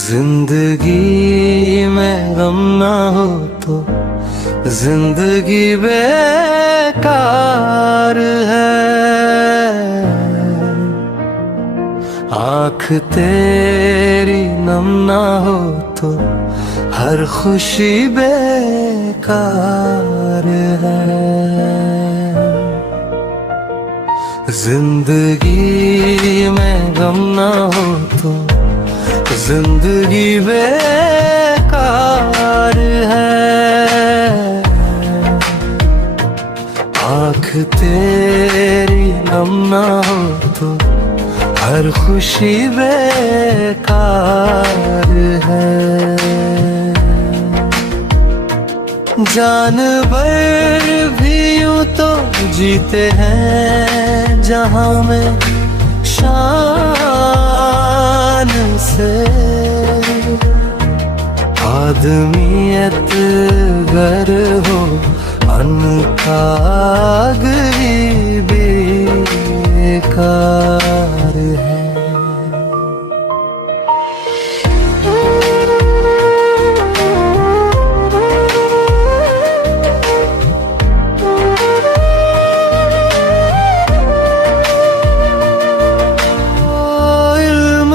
जिंदगी में गम ना हो तो जिंदगी बेकार है। आँख तेरी नम ना हो तो हर खुशी बेकार है। जिंदगी में गम ना हो तो जिंदगी बेकार है। आँख तेरी नम ना हो तो हर खुशी बेकार है। जानवर भी यूं तो जीते हैं जहां में शान से, आदमियत गर हो अनखाग ही बेकार है।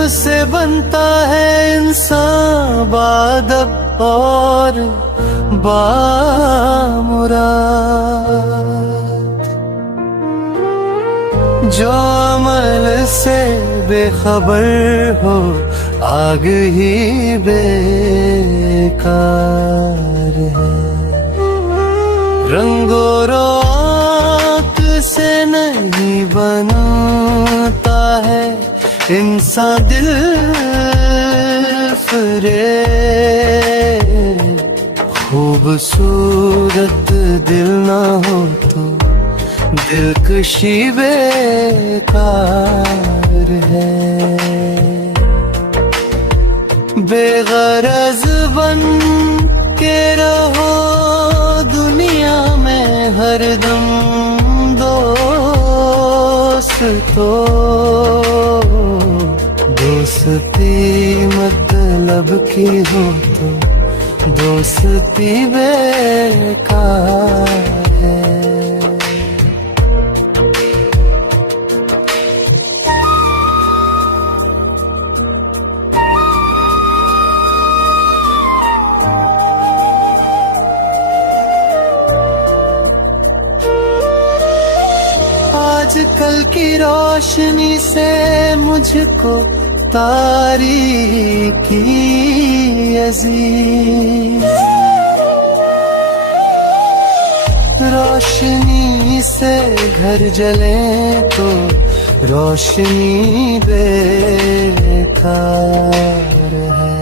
से बनता है इंसान बादब और बामुराद, जो अमल से बेखबर हो आग ही बेकार है। रंगो रोक से नहीं बनता है इंसान दिल फरेब, खूबसूरत दिल ना हो तो दिलकशी बेकार है। बेगरज बन के रहो दुनिया में हरदम दोस्तों, दोस्ती मतलब की हो तो दोस्ती बेकार है। आजकल की रोशनी से मुझको तारीकी अजीज, रोशनी से घर जले तो रोशनी बेकार है।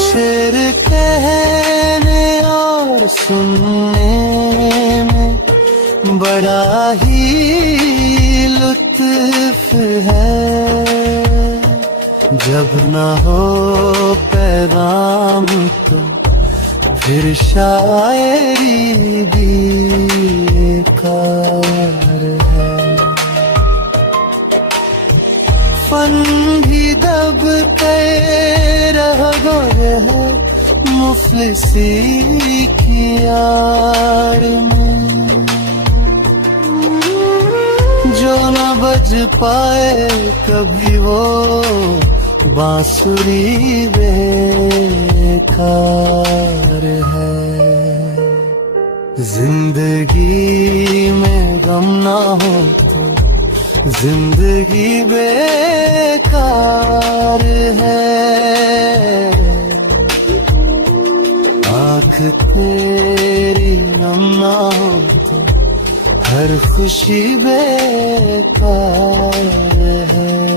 शेर कहने और सुनने में बड़ा ही लुत्फ है, जब ना हो पैगाम तो फिर शायरी बेकार है। फन भी दब के रह गए है मुफलिसी की आड़ में, जो न बज पाए कभी वो बांसुरी बेकार है। जिंदगी में गम ना हो तो जिंदगी बेकार है। आँख तेरी नम ना हो तो हर खुशी बेकार है।